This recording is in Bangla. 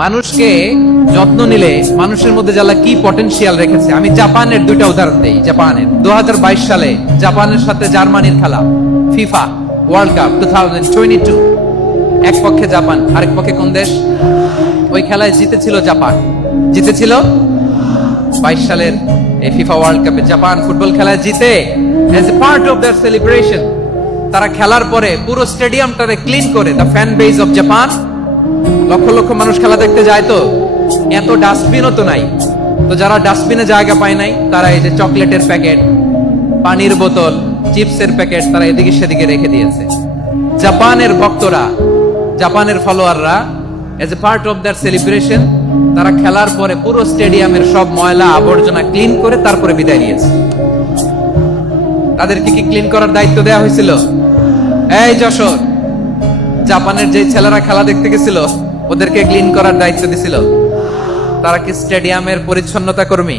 মানুষকে যত্ন নিলে মানুষের মধ্যে যারা কি পটেনশিয়াল রেখেছে। আমি জাপানের দুইটা উদাহরণ দেই। জাপানের 2022 সালে জাপানের সাথে জার্মানির খেলা, ফিফা ওয়ার্ল্ড কাপ 2022, এক পক্ষে জাপান, আরেক পক্ষে কোন দেশ? ওই খেলায় জিতেছিল জাপান, জিতেছিল 22 সালের এই ফিফা ওয়ার্ল্ড কাপে জাপান ফুটবল খেলায় জিতে। As a part of their celebration তারা খেলার পরে পুরো স্টেডিয়ামটারে ক্লিন করে, the fan base of Japan, lakh lakh মানুষ খেলা দেখতে যায়, তো এত ডাস্টবিনও তো নাই, তো যারা ডাস্টবিনে জায়গা পায় নাই তারা এই যে চকলেটের প্যাকেট, পানির বোতল, চিপসের প্যাকেট তারা এদিকে সেদিকে রেখে দিয়েছে। জাপানের ভক্তরা, জাপানের ফলোয়াররা as a part of their celebration তারা খেলার পরে পুরো স্টেডিয়ামের সব ময়লা আবর্জনা ক্লিন করে তারপরে বিদায় নিয়েছে। তাদেরকে কি ক্লিন করার দায়িত্ব দেওয়া হয়েছিল? এই যশোর, জাপানের যে ছেলেরা খেলা দেখতে গেছিল ওদেরকে ক্লিন করার দায়িত্ব দিছিল? তারা কি স্টেডিয়ামের পরিচ্ছন্নতা কর্মী?